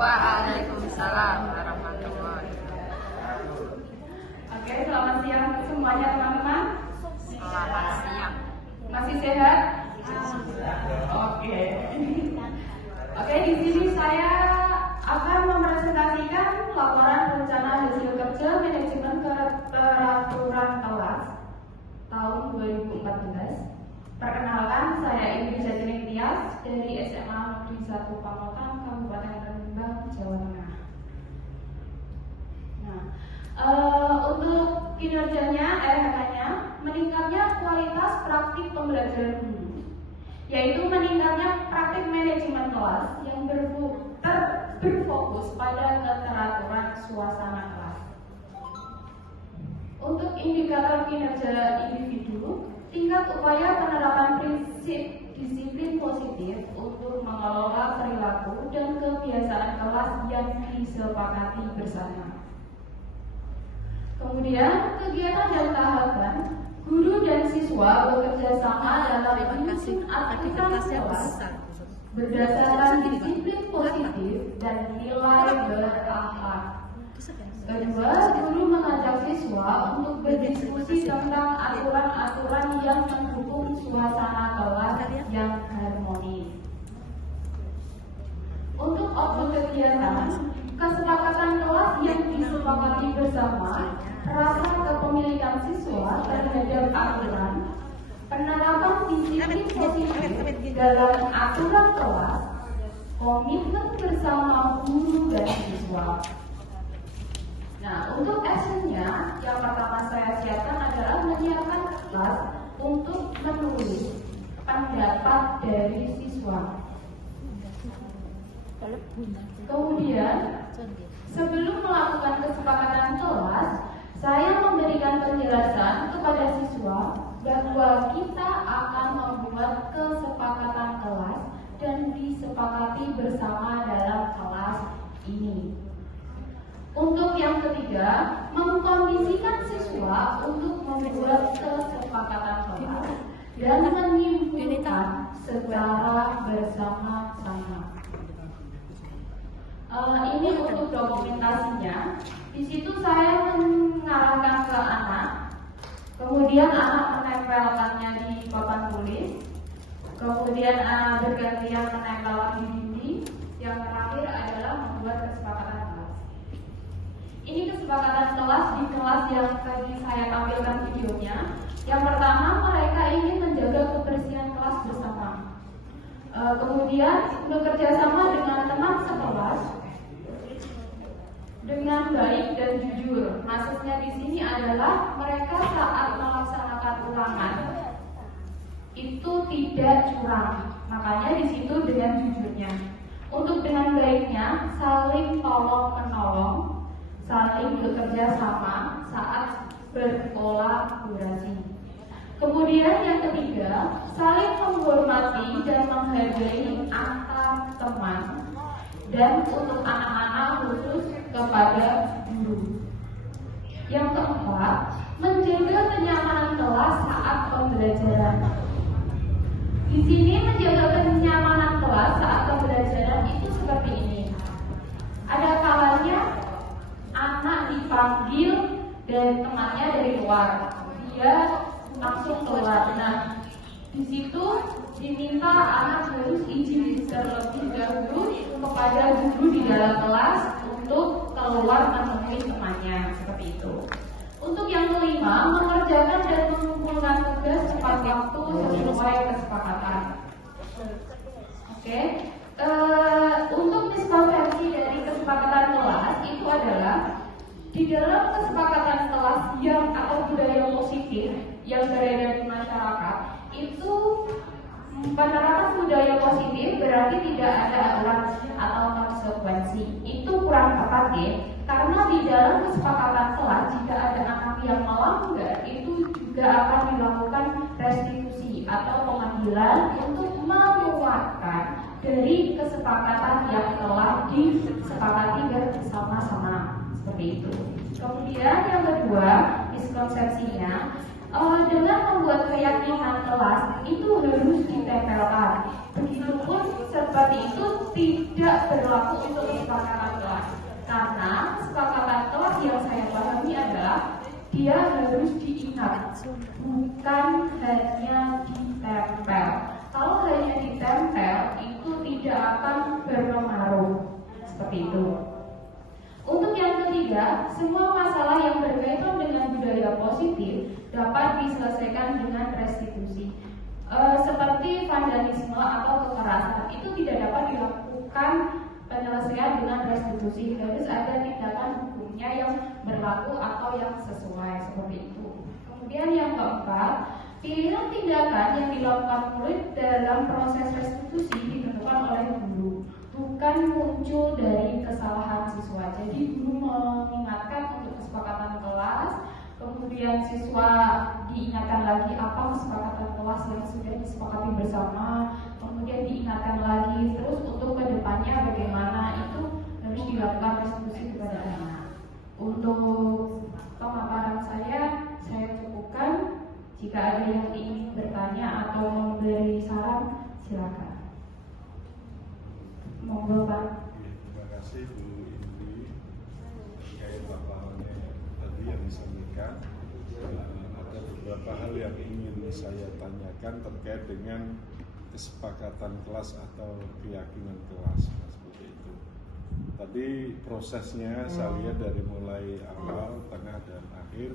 Waalaikumsalam warahmatullahi wabarakatuh. Oke, selamat siang semuanya teman-teman. Selamat siang. Masih sehat? Oke. Oke, di sini saya akan mempresentasikan laporan rencana hasil kerja manajemen keteraturan kelas tahun 2014. Perkenalkan, saya Indonesia Jening Tias dari SMA Negeri 1 Pamotan, Kabupaten Rembang, Jawa Tengah. Nah, untuk kinerjanya, RHK-nya, meningkatnya kualitas praktik pembelajaran guru, yaitu meningkatnya praktik manajemen kelas yang berfokus pada keteraturan suasana kelas. Untuk indikator kinerja individu, tingkat upaya penerapan prinsip disiplin positif untuk mengelola perilaku dan kebiasaan kelas yang disepakati bersama. Kemudian, kegiatan dan tahapan guru dan siswa bekerja sama dalam menyusun aktivitas kelas berdasarkan disiplin positif dan nilai berakhlak. Kedua, guru mengajak siswa untuk berdiskusi tentang aturan-aturan yang mendukung suasana kelas yang harmonis. Untuk output kegiatan, kesepakatan kelas yang disepakati bersama, rasa kepemilikan siswa terhadap aturan, penerapan disiplin positif dalam aturan kelas, komitmen bersama guru dan siswa. Nah, untuk actionnya, yang pertama saya siapkan adalah menyiapkan kelas untuk menulis pendapat dari siswa. Kemudian, sebelum melakukan kesepakatan kelas, saya memberikan penjelasan kepada siswa bahwa kita akan membuat kesepakatan kelas dan disepakati bersama dalam kelas ini. Untuk yang ketiga, mengkondisikan siswa untuk membuat kesepakatan kelas dan menyimpulkan secara bersama-sama. Ini untuk dokumentasinya. Di situ saya mengarahkan ke anak, kemudian anak menempelkannya di papan tulis, kemudian bergantian menempelkan di dinding. Yang terakhir adalah membuat kesepakatan kelas. Ini kesepakatan kelas di kelas yang tadi saya tampilkan videonya. Yang pertama, mereka ingin menjaga kebersihan kelas bersama. Kemudian bekerja sama dengan teman sekelas dengan baik dan jujur. Maksudnya di sini adalah mereka saat melaksanakan ulangan itu tidak curang. Makanya di situ dengan jujurnya. Untuk dengan baiknya saling tolong menolong, saling bekerja sama saat berkolaborasi. Kemudian yang ketiga, saling menghormati dan menghargai antar teman, dan untuk anak-anak khusus kepada guru. Yang keempat, menjaga kenyamanan kelas saat pembelajaran. Di sini menjaga kenyamanan kelas saat pembelajaran itu seperti ini. Ada kalanya anak dipanggil dan temannya dari luar, dia langsung keluar. Nah, di situ diminta anak harus izin terlebih dahulu kepada guru di dalam kelas untuk keluar menemui temannya, seperti itu. Untuk yang kelima, mengerjakan dan mengumpulkan tugas tepat waktu sesuai kesepakatan. Oke. Untuk miskonversi dari kesepakatan kelas itu adalah di dalam kesepakatan kelas yang atau budaya positif yang beredar di masyarakat itu penerapan budaya positif berarti tidak ada aturan atau konsekuensi. Itu kurang tepat ya, karena di dalam kesepakatan kelas jika ada anak yang melanggar itu juga akan dilakukan restitusi atau pemanggilan untuk menguatkan dari kesepakatan yang telah disepakati bersama-sama, seperti itu. Kemudian yang kedua, miskonsepsinya, Dengan membuat keyakinan kelas itu harus ditempelkan. Begitupun seperti itu tidak berlaku untuk kesepakatan kelas. Karena kesepakatan kelas yang saya pahami adalah dia harus diingat, bukan hanya ditempel. Kalau hanya ditempel itu tidak akan berpengaruh. Seperti itu. Untuk yang ketiga, semua masalah yang berkaitan dengan budaya positif dapat diselesaikan dengan restitusi. Seperti vandalisme atau kekerasan itu tidak dapat dilakukan penyelesaian dengan restitusi. Harus ada tindakan hukumnya yang berlaku atau yang sesuai, seperti itu. Kemudian yang keempat, pilihan tindakan yang dilakukan murid dalam proses restitusi ditentukan oleh guru, bukan muncul dari kesalahan siswa. Jadi guru mengingatkan untuk kesepakatan kelas, kemudian siswa diingatkan lagi apa kesepakatan kelas yang sudah disepakati bersama, kemudian diingatkan lagi, terus untuk kedepannya bagaimana itu harus dilakukan restitusi kepada anak. Untuk pemaparan saya cukupkan. Jika ada yang ingin bertanya atau memberi saran, silakan. Monggo Pak. Terima kasih Bu Indri terkait paparannya tadi yang disampaikan. Ada beberapa hal yang ingin saya tanyakan terkait dengan kesepakatan kelas atau keyakinan kelas seperti itu. Tadi prosesnya saya lihat dari mulai awal, tengah dan akhir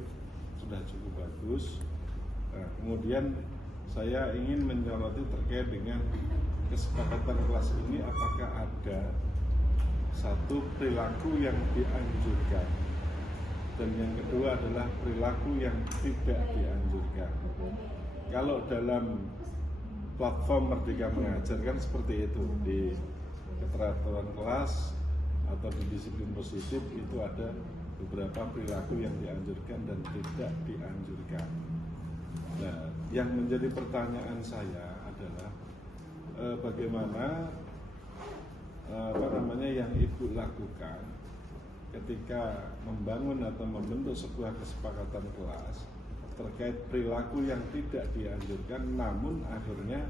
sudah cukup bagus. Nah, kemudian saya ingin menyoroti terkait dengan kesepakatan kelas ini, apakah ada satu perilaku yang dianjurkan dan yang kedua adalah perilaku yang tidak dianjurkan. Kalau dalam platform Merdeka Mengajar kan seperti itu, di keteraturan kelas atau di disiplin positif itu ada beberapa perilaku yang dianjurkan dan tidak dianjurkan. Nah, yang menjadi pertanyaan saya adalah bagaimana yang Ibu lakukan ketika membangun atau membentuk sebuah kesepakatan kelas terkait perilaku yang tidak dianjurkan, namun akhirnya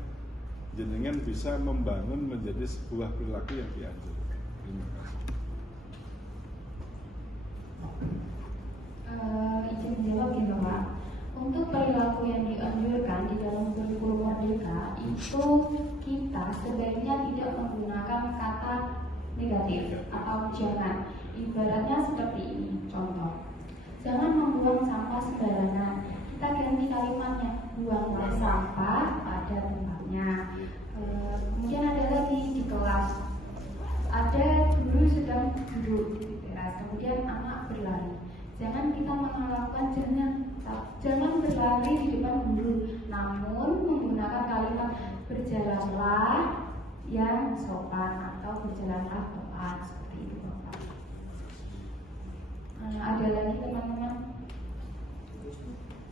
jenengan bisa membangun menjadi sebuah perilaku yang dianjurkan. Terima kasih. Izin jawab ya Pak. Untuk perilaku yang dianjurkan di dalam kurikulum Merdeka itu kita sebaiknya tidak menggunakan kata negatif atau jangan. Ibaratnya seperti ini, contoh, jangan membuang sampah sembarangan. Kita ganti kalimatnya, buanglah sampah pada tempatnya. Kemudian ada lagi di kelas, ada guru sedang duduk di teras, kemudian anak berlari. Jangan kita melakukan jangan berlari di depan guru, namun menggunakan kalimat berjalanlah yang sopan atau berjalanlah tepat, seperti itu Bapak. Ada lagi teman-teman?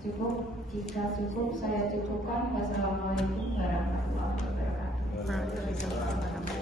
Cukup? Jika cukup saya cukupkan. Wassalamualaikum warahmatullahi wabarakatuh.